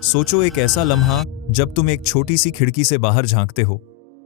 सोचो एक ऐसा लम्हा जब तुम एक छोटी सी खिड़की से बाहर झांकते हो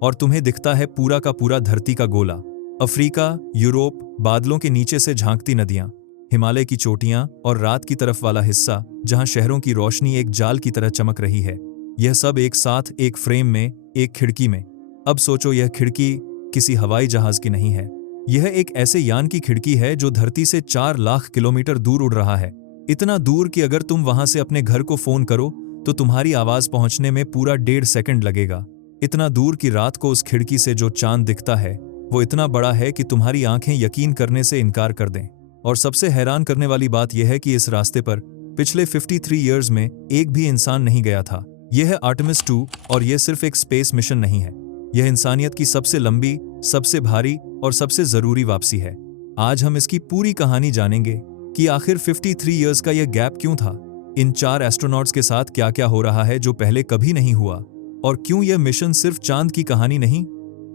और तुम्हें दिखता है पूरा का पूरा धरती का गोला। अफ्रीका, यूरोप, बादलों के नीचे से झांकती नदियां, हिमालय की चोटियां और रात की तरफ वाला हिस्सा जहां शहरों की रोशनी एक जाल की तरह चमक रही है। यह सब एक साथ एक फ्रेम में, एक खिड़की में। अब सोचो यह खिड़की किसी हवाई जहाज की नहीं है। यह एक ऐसे यान की खिड़की है जो धरती से 4 लाख किलोमीटर दूर उड़ रहा है। इतना दूर कि अगर तुम वहां से अपने घर को फोन करो तो तुम्हारी आवाज पहुंचने में पूरा 1.5 सेकंड लगेगा। इतना दूर कि रात को उस खिड़की से जो चांद दिखता है वो इतना बड़ा है कि तुम्हारी आंखें यकीन करने से इनकार कर दें। और सबसे हैरान करने वाली बात यह है कि इस रास्ते पर पिछले 53 ईयर्स में एक भी इंसान नहीं गया था। यह है आर्टेमिस 2 और यह सिर्फ एक स्पेस मिशन नहीं है। यह इंसानियत की सबसे लंबी, सबसे भारी और सबसे जरूरी वापसी है। आज हम इसकी पूरी कहानी जानेंगे कि आखिर 53 ईयर्स का यह गैप क्यों था, इन 4 एस्ट्रोनॉट्स के साथ क्या क्या हो रहा है जो पहले कभी नहीं हुआ, और क्यों यह मिशन सिर्फ चांद की कहानी नहीं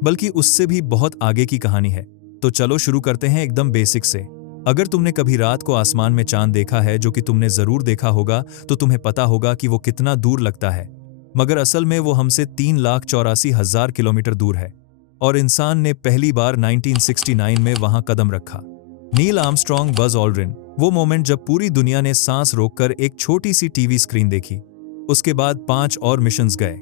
बल्कि उससे भी बहुत आगे की कहानी है। तो चलो शुरू करते हैं एकदम बेसिक से। अगर तुमने कभी रात को आसमान में चांद देखा है, जो कि तुमने जरूर देखा होगा, तो तुम्हें पता होगा कि वो कितना दूर लगता है, मगर असल में वो हमसे 3,84,000 किलोमीटर दूर है। और इंसान ने पहली बार 1969 में वहां कदम रखा। नील आर्मस्ट्रॉन्ग, बज ऑल्ड्रिन, वो मोमेंट जब पूरी दुनिया ने सांस रोककर एक छोटी सी टीवी स्क्रीन देखी। उसके बाद 5 और मिशंस गए।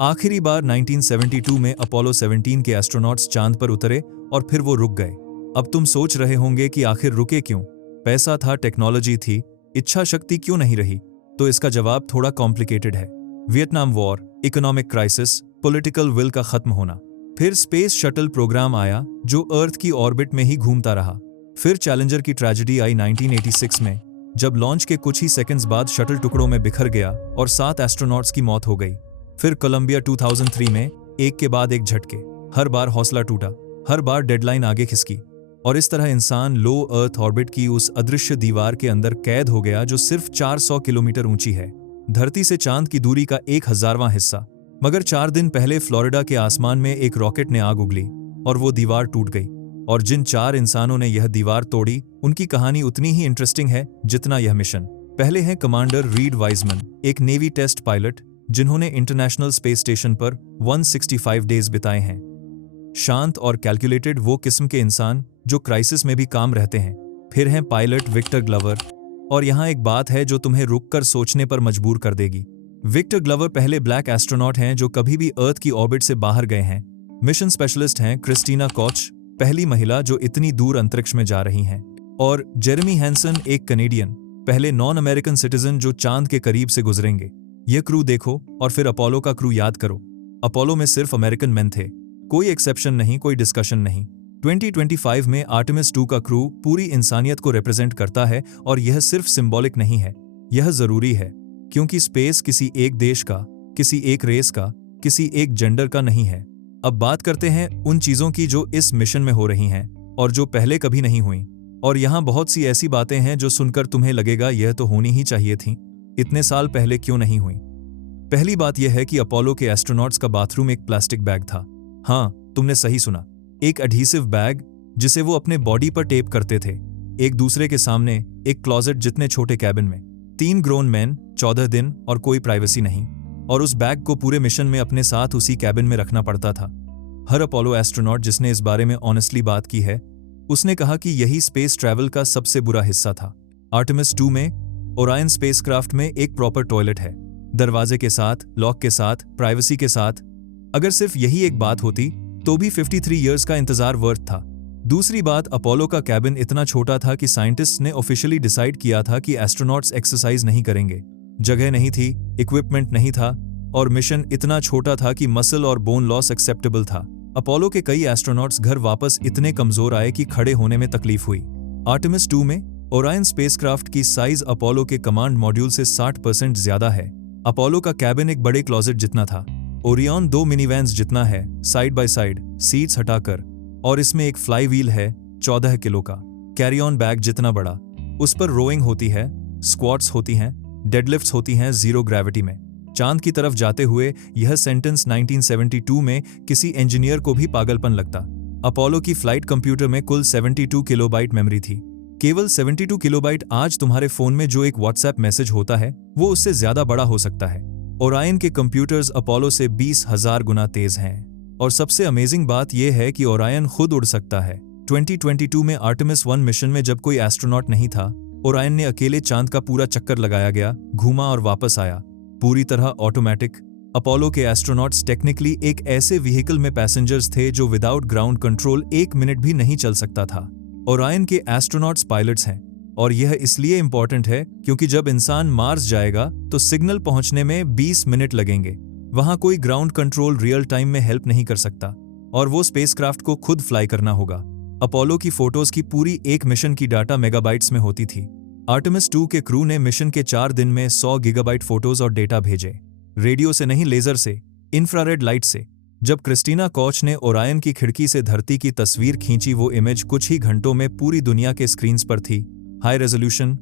आखिरी बार 1972 में अपोलो 17 के एस्ट्रोनॉट्स चांद पर उतरे और फिर वो रुक गए। अब तुम सोच रहे होंगे कि आखिर रुके क्यों? पैसा था, टेक्नोलॉजी थी, इच्छा शक्ति क्यों नहीं रही? तो इसका जवाब थोड़ा कॉम्प्लिकेटेड है। Vietnam war, economic crisis, political will का खत्म होना। फिर स्पेस शटल प्रोग्राम आया जो अर्थ की ऑर्बिट में ही घूमता रहा। फिर चैलेंजर की ट्रेजेडी आई 1986 में, जब लॉन्च के कुछ ही सेकंड्स बाद शटल टुकड़ों में बिखर गया और 7 एस्ट्रोनॉट्स की मौत हो गई। फिर कोलंबिया 2003 में, एक के बाद एक झटके। हर बार हौसला टूटा, हर बार डेडलाइन आगे खिसकी, और इस तरह इंसान लो अर्थ ऑर्बिट की उस अदृश्य दीवार के अंदर कैद हो गया जो सिर्फ 400 किलोमीटर ऊंची है, धरती से चांद की दूरी का 1000वां हिस्सा। मगर 4 दिन पहले फ्लोरिडा के आसमान में एक रॉकेट ने आग उगली और वो दीवार टूट गई। और जिन 4 इंसानों ने यह दीवार तोड़ी, उनकी कहानी उतनी ही इंटरेस्टिंग है जितना यह मिशन। पहले हैं कमांडर रीड वाइजमैन, एक नेवी टेस्ट पायलट जिन्होंने इंटरनेशनल स्पेस स्टेशन पर 165 डेज बिताए हैं। शांत और कैलकुलेटेड वो किस्म के इंसान जो क्राइसिस में भी काम रहते हैं। फिर हैं पायलट विक्टर ग्लोवर, और यहाँ एक बात है जो तुम्हें रुककर सोचने पर मजबूर कर देगी। विक्टर ग्लोवर पहले ब्लैक एस्ट्रोनॉट हैं जो कभी भी अर्थ की ऑर्बिट से बाहर गए हैं। मिशन स्पेशलिस्ट हैं क्रिस्टीना कोच, पहली महिला जो इतनी दूर अंतरिक्ष में जा रही हैं। और जेरेमी हैंसन, एक कनेडियन, पहले नॉन अमेरिकन सिटीजन जो चांद के करीब से गुजरेंगे। यह क्रू देखो और फिर अपोलो का क्रू याद करो। अपोलो में सिर्फ अमेरिकन मैन थे, कोई एक्सेप्शन नहीं, कोई डिस्कशन नहीं। 2025 में आर्टेमिस 2 का क्रू पूरी इंसानियत को रिप्रेजेंट करता है, और यह सिर्फ सिंबॉलिक नहीं है, यह जरूरी है, क्योंकि स्पेस किसी एक देश का, किसी एक रेस का, किसी एक जेंडर का नहीं है। अब बात करते हैं उन चीजों की जो इस मिशन में हो रही हैं और जो पहले कभी नहीं हुई। और यहाँ बहुत सी ऐसी बातें हैं जो सुनकर तुम्हें लगेगा यह तो होनी ही चाहिए थी, इतने साल पहले क्यों नहीं हुई। पहली बात यह है कि अपोलो के एस्ट्रोनॉट्स का बाथरूम एक प्लास्टिक बैग था। हाँ, तुमने सही सुना, एक एडहीसिव बैग जिसे वो अपने बॉडी पर टेप करते थे। एक दूसरे के सामने एक क्लोजेट जितने छोटे कैबिन में 3 ग्रोन मैन, 14 दिन और कोई प्राइवेसी नहीं। और उस बैग को पूरे मिशन में अपने साथ उसी कैबिन में रखना पड़ता था। हर अपोलो एस्ट्रोनॉट जिसने इस बारे में ऑनेस्टली बात की है, उसने कहा कि यही स्पेस ट्रैवल का सबसे बुरा हिस्सा था। आर्टेमिस 2 में, ओरायन स्पेसक्राफ्ट में एक प्रॉपर टॉयलेट है, दरवाजे के साथ, लॉक के साथ, प्राइवेसी के साथ। अगर सिर्फ यही एक बात होती तो भी 53 ईयर्स का इंतजार वर्थ था। दूसरी बात, अपोलो का कैबिन इतना छोटा था कि साइंटिस्ट ने ऑफिशियली डिसाइड किया था कि एस्ट्रोनॉट्स एक्सरसाइज नहीं करेंगे। जगह नहीं थी, इक्विपमेंट नहीं था, और मिशन इतना छोटा था कि मसल और बोन लॉस एक्सेप्टेबल था। अपोलो के कई एस्ट्रोनॉट्स घर वापस इतने कमजोर आए कि खड़े होने में तकलीफ हुई। आर्टेमिस 2 में ओरायन स्पेसक्राफ्ट की साइज अपोलो के कमांड मॉड्यूल से 60% ज्यादा है। अपोलो का कैबिन एक बड़े क्लोजेट जितना था, ओरियन 2 मिनीवैन्स जितना है, साइड बाय साइड, सीट्स हटाकर, और इसमें एक फ्लाई व्हील है 14 किलो का, कैरी ऑन बैग जितना बड़ा। उस पर रोइंग होती है, स्क्वाट्स होती हैं, डेडलिफ्ट्स होती हैं जीरो ग्रेविटी में। चांद की तरफ जाते हुए यह सेंटेंस 1972 में किसी इंजीनियर को भी पागलपन लगता। अपोलो की फ्लाइट कंप्यूटर में कुल 72 किलोबाइट मेमोरी थी। केवल 72 किलोबाइट। आज तुम्हारे फोन में जो एक व्हाट्सएप मैसेज होता है वो उससे ज्यादा बड़ा हो सकता है। ओरायन के कंप्यूटर्स अपोलो से 20,000 गुना तेज हैं। और सबसे अमेजिंग बात यह है कि ओरायन खुद उड़ सकता है। 2022 में आर्टेमिस 1 मिशन में जब कोई एस्ट्रोनॉट नहीं था, ओरायन ने अकेले चांद का पूरा चक्कर लगाया गया, घूमा और वापस आया, पूरी तरह ऑटोमेटिक। अपोलो के एस्ट्रोनॉट्स टेक्निकली एक ऐसे व्हीकल में पैसेंजर्स थे जो विदाउट ग्राउंड कंट्रोल 1 मिनट भी नहीं चल सकता था। ओरायन के एस्ट्रोनॉट्स पायलट्स हैं, और यह इसलिए इंपॉर्टेंट है क्योंकि जब इंसान मार्स जाएगा तो सिग्नल पहुंचने में 20 मिनट लगेंगे। वहां कोई ग्राउंड कंट्रोल रियल टाइम में हेल्प नहीं कर सकता, और वो स्पेसक्राफ्ट को खुद फ्लाई करना होगा। अपोलो की फोटोज की पूरी एक मिशन की डाटा मेगाबाइट्स में होती थी। आर्टेमिस 2 के क्रू ने मिशन के 4 दिन में 100 गीगाबाइट फोटोज और डेटा भेजे। रेडियो से नहीं, लेजर से, इंफ्रारेड लाइट से। जब क्रिस्टीना कोच ने ओरायन की खिड़की से धरती की तस्वीर खींची, वो इमेज कुछ ही घंटों में पूरी दुनिया के स्क्रीन्स पर थी। हाई रेजोल्यूशन,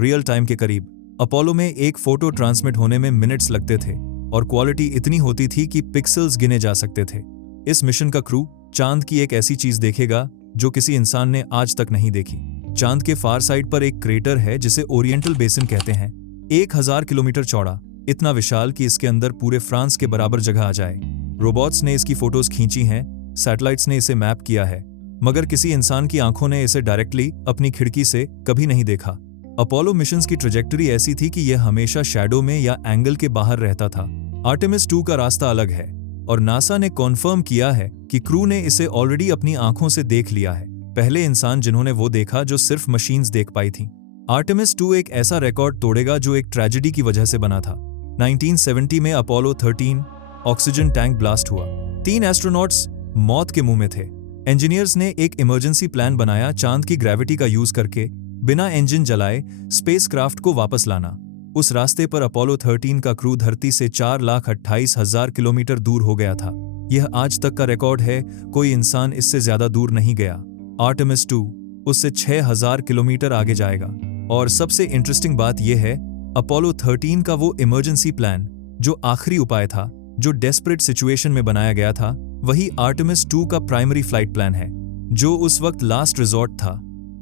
रियल टाइम के करीब। अपोलो में एक फोटो ट्रांसमिट होने में मिनट्स लगते थे, और क्वालिटी इतनी होती थी कि पिक्सेल्स गिने जा सकते थे। इस मिशन का क्रू चांद की एक ऐसी चीज देखेगा जो किसी इंसान ने आज तक नहीं देखी। चांद के फार साइड पर एक क्रेटर है जिसे ओरिएंटल बेसिन कहते हैं, 1000 किलोमीटर चौड़ा, इतना विशाल कि इसके अंदर पूरे फ्रांस के बराबर जगह आ जाए। रोबोट्स ने इसकी फोटोज खींची हैं, सैटेलाइट्स ने इसे मैप किया है, मगर किसी इंसान की आंखों ने इसे डायरेक्टली अपनी खिड़की से कभी नहीं देखा। अपोलो मिशंस की ट्रेजेक्टरी ऐसी थी कि यह हमेशा शैडो में या एंगल के बाहर रहता था। आर्टेमिस 2 का रास्ता अलग है, और नासा ने कॉन्फर्म किया है कि क्रू ने इसे ऑलरेडी अपनी आंखों से देख लिया है। पहले इंसान जिन्होंने वो देखा जो सिर्फ मशीन्स देख पाई थीं। आर्टेमिस 2 एक ऐसा रिकॉर्ड तोड़ेगा जो एक ट्रेजेडी की वजह से बना था। 1970 में अपोलो 13 ऑक्सीजन टैंक ब्लास्ट हुआ। 3 एस्ट्रोनॉट्स मौत के मुंह में थे। इंजीनियर्स ने एक इमरजेंसी प्लान बनाया, चांद की ग्रेविटी का यूज करके बिना इंजन जलाए स्पेसक्राफ्ट को वापस लाना। उस रास्ते पर अपोलो 13 का क्रू धरती से 4,28,000 किलोमीटर दूर हो गया था। यह आज तक का रिकॉर्ड है, कोई इंसान इससे ज्यादा दूर नहीं गया। आर्टेमिस 2 उससे 6,000 किलोमीटर आगे जाएगा। और सबसे इंटरेस्टिंग बात यह है, अपोलो 13 का वो इमरजेंसी प्लान जो आखिरी उपाय था, जो डेस्परेट सिचुएशन में बनाया गया था, वही आर्टेमिस 2 का प्राइमरी फ्लाइट प्लान है, जो उस वक्त लास्ट रिजॉर्ट था।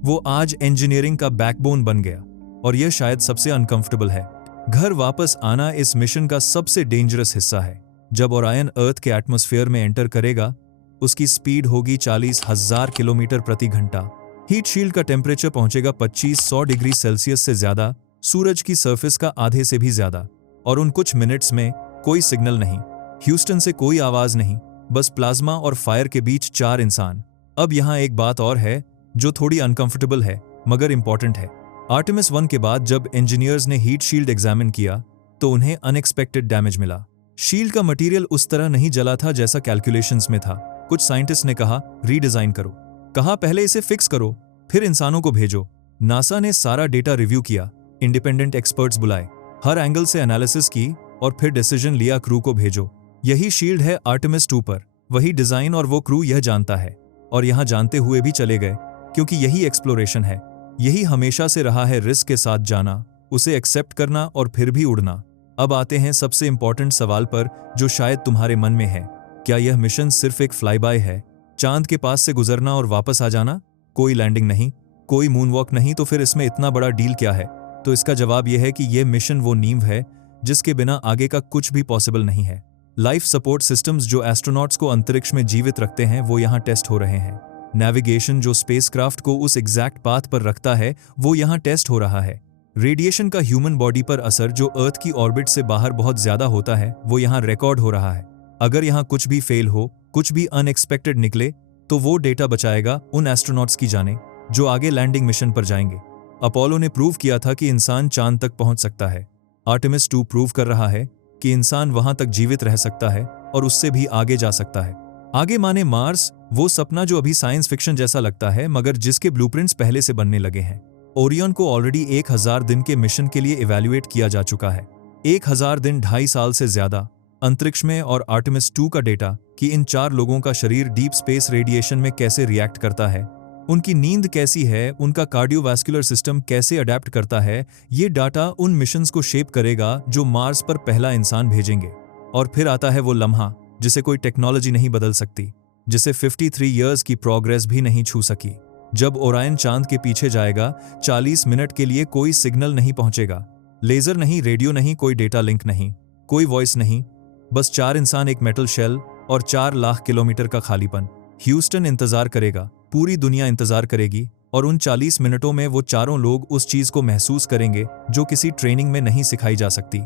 वो आज इंजीनियरिंग का बैकबोन बन गया, और यह शायद सबसे अनकंफर्टेबल है। घर वापस आना इस मिशन का सबसे डेंजरस हिस्सा है। जब ओरायन अर्थ के एटमॉस्फेयर में एंटर करेगा, उसकी स्पीड होगी 40,000 किलोमीटर प्रति घंटा। हीट शील्ड का टेम्परेचर पहुंचेगा 2500 डिग्री सेल्सियस से ज्यादा, सूरज की सरफेस का आधे से भी ज्यादा। और उन कुछ मिनट्स में कोई सिग्नल नहीं, ह्यूस्टन से कोई आवाज नहीं, बस प्लाज्मा और फायर के बीच 4 इंसान। अब यहाँ एक बात और है जो थोड़ी अनकंफर्टेबल है मगर इंपॉर्टेंट है। आर्टेमिस 1 के बाद जब इंजीनियर्स ने हीट शील्ड एग्जामिन किया तो उन्हें अनएक्सपेक्टेड डैमेज मिला। शील्ड का मटेरियल उस तरह नहीं जला था जैसा कैलकुलेशंस में था। कुछ साइंटिस्ट ने कहा रीडिजाइन करो, कहा पहले इसे फिक्स करो, फिर इंसानों को भेजो। नासा ने सारा डेटा रिव्यू किया, इंडिपेंडेंट एक्सपर्ट्स बुलाए, हर एंगल से एनालिसिस की, और फिर डिसीजन लिया क्रू को भेजो। यही शील्ड है आर्टेमिस 2 पर, वही डिजाइन, और वो क्रू यह जानता है, और यहां जानते हुए भी चले गए, क्योंकि यही एक्सप्लोरेशन है। यही हमेशा से रहा है, रिस्क के साथ जाना, उसे एक्सेप्ट करना और फिर भी उड़ना। अब आते हैं सबसे इंपॉर्टेंट सवाल पर जो शायद तुम्हारे मन में है, क्या यह मिशन सिर्फ एक फ्लाई बाय है, चांद के पास से गुजरना और वापस आ जाना, कोई लैंडिंग नहीं, कोई मूनवॉक नहीं? तो फिर इसमें इतना बड़ा डील क्या है? तो इसका जवाब यह है कि यह मिशन वो नींव है जिसके बिना आगे का कुछ भी पॉसिबल नहीं है। लाइफ सपोर्ट सिस्टम्स जो एस्ट्रोनॉट्स को अंतरिक्ष में जीवित रखते हैं वो यहाँ टेस्ट हो रहे हैं। नेविगेशन जो स्पेसक्राफ्ट को उस एग्जैक्ट पाथ पर रखता है वो यहाँ टेस्ट हो रहा है। रेडिएशन का ह्यूमन बॉडी पर असर जो अर्थ की ऑर्बिट से बाहर बहुत ज्यादा होता है वो यहाँ रिकॉर्ड हो रहा है। अगर यहाँ कुछ भी फेल हो, कुछ भी अनएक्सपेक्टेड निकले, तो वो डेटा बचाएगा उन एस्ट्रोनॉट्स की जाने जो आगे लैंडिंग मिशन पर जाएंगे। अपोलो ने प्रूव किया था कि इंसान चांद तक पहुंच सकता है। आर्टेमिस 2 प्रूव कर रहा है कि इंसान वहां तक जीवित रह सकता है और उससे भी आगे जा सकता है। आगे माने मार्स, वो सपना जो अभी साइंस फिक्शन जैसा लगता है मगर जिसके ब्लूप्रिंट्स पहले से बनने लगे हैं। ओरियन को ऑलरेडी 1000 दिन के मिशन के लिए इवैल्यूएट किया जा चुका है। 1000 दिन 2.5 साल से ज्यादा अंतरिक्ष में। और आर्टेमिस 2 का डेटा कि इन 4 लोगों का शरीर डीप स्पेस रेडिएशन में कैसे रिएक्ट करता है, उनकी नींद कैसी है, उनका कार्डियोवैस्कुलर सिस्टम कैसे अडेप्ट करता है, ये डाटा उन मिशंस को शेप करेगा जो मार्स पर पहला इंसान भेजेंगे। और फिर आता है वो लम्हा जिसे कोई टेक्नोलॉजी नहीं बदल सकती, जिसे 53 इयर्स की प्रोग्रेस भी नहीं छू सकी। जब ओरायन चांद के पीछे जाएगा 40 मिनट के लिए कोई सिग्नल नहीं पहुंचेगा। लेजर नहीं, रेडियो नहीं, कोई डेटा लिंक नहीं, कोई वॉइस नहीं, बस 4 इंसान, एक मेटल शेल और 4 लाख किलोमीटर का खालीपन। ह्यूस्टन इंतजार करेगा, पूरी दुनिया इंतजार करेगी, और उन 40 मिनटों में वो चारों लोग उस चीज को महसूस करेंगे जो किसी ट्रेनिंग में नहीं सिखाई जा सकती।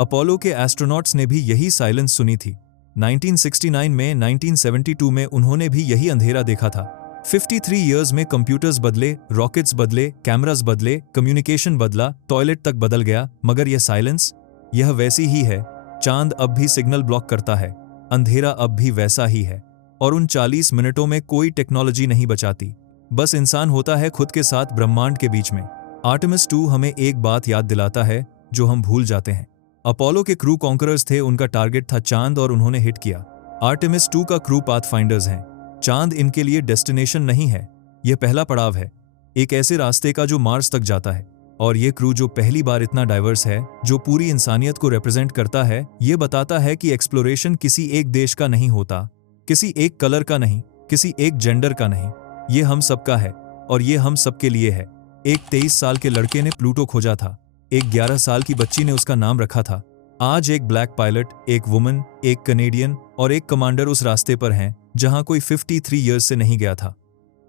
अपोलो के एस्ट्रोनॉट्स ने भी यही साइलेंस सुनी थी 1969 में, 1972 में उन्होंने भी यही अंधेरा देखा था। 53 इयर्स में कंप्यूटर्स बदले, रॉकेट्स बदले, कैमरास बदले, कम्युनिकेशन बदला, टॉयलेट तक बदल गया, मगर यह साइलेंस, यह वैसी ही है। चांद अब भी सिग्नल ब्लॉक करता है, अंधेरा अब भी वैसा ही है, और उन 40 मिनटों में कोई टेक्नोलॉजी नहीं बचाती, बस इंसान होता है खुद के साथ ब्रह्मांड के बीच में। आर्टेमिस 2 हमें एक बात याद दिलाता है जो हम भूल जाते हैं। अपोलो के क्रू कॉन्करर्स थे, उनका टारगेट था चांद और उन्होंने हिट किया। आर्टेमिस 2 का क्रू पाथफाइंडर्स हैं। चांद इनके लिए डेस्टिनेशन नहीं है, यह पहला पड़ाव है, एक ऐसे रास्ते का जो मार्स तक जाता है। और ये क्रू जो पहली बार इतना डाइवर्स है, जो पूरी इंसानियत को रिप्रेजेंट करता है, ये बताता है कि एक्सप्लोरेशन किसी एक देश का नहीं होता, किसी एक कलर का नहीं, किसी एक जेंडर का नहीं, ये हम सबका है, और ये हम सबके लिए है। एक 23 साल के लड़के ने प्लूटो खोजा था, एक 11 साल की बच्ची ने उसका नाम रखा था। आज एक ब्लैक पायलट, एक वुमन, एक कनेडियन और एक कमांडर उस रास्ते पर हैं जहां कोई 53 इयर्स से नहीं गया था।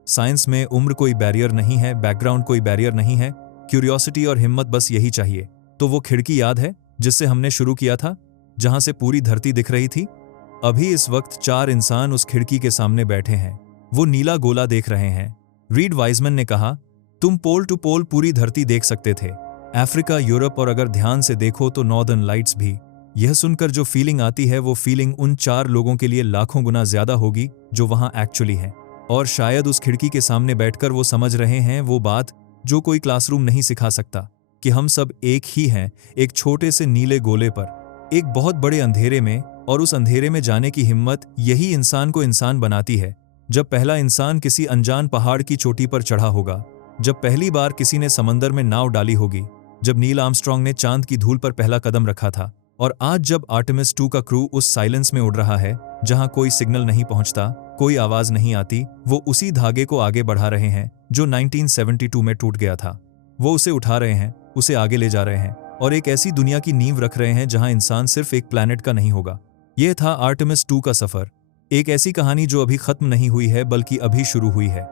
साइंस में उम्र कोई बैरियर नहीं है, बैकग्राउंड कोई बैरियर नहीं है, क्यूरियोसिटी और हिम्मत बस यही चाहिए। तो वो खिड़की याद है जिससे हमने शुरू किया था, जहां से पूरी धरती दिख रही थी? अभी इस वक्त 4 इंसान उस खिड़की के सामने बैठे हैं, वो नीला गोला देख रहे हैं। रीड वाइजमैन ने कहा, तुम पोल टू पोल पूरी धरती देख सकते थे, अफ्रीका, यूरोप, और अगर ध्यान से देखो तो नॉर्दर्न लाइट्स भी। यह सुनकर जो फीलिंग आती है, वो फीलिंग उन 4 लोगों के लिए लाखों गुना ज्यादा होगी जो वहां एक्चुअली है। और शायद उस खिड़की के सामने बैठकर वो समझ रहे हैं वो बात जो कोई क्लासरूम नहीं सिखा सकता, कि हम सब एक ही हैं, एक छोटे से नीले गोले पर, एक बहुत बड़े अंधेरे में, और उस अंधेरे में जाने की हिम्मत यही इंसान को इंसान बनाती है। जब पहला इंसान किसी अनजान पहाड़ की चोटी पर चढ़ा होगा, जब पहली बार किसी ने समंदर में नाव डाली होगी, जब नील आर्मस्ट्रॉन्ग ने चांद की धूल पर पहला कदम रखा था, और आज जब आर्टेमिस 2 का क्रू उस साइलेंस में उड़ रहा है जहां कोई सिग्नल नहीं पहुंचता, कोई आवाज नहीं आती, वो उसी धागे को आगे बढ़ा रहे हैं जो 1972 में टूट गया था। वो उसे उठा रहे हैं, उसे आगे ले जा रहे हैं, और एक ऐसी दुनिया की नींव रख रहे हैं जहां इंसान सिर्फ एक प्लैनेट का नहीं होगा। यह था आर्टेमिस 2 का सफर, एक ऐसी कहानी जो अभी खत्म नहीं हुई है बल्कि अभी शुरू हुई है।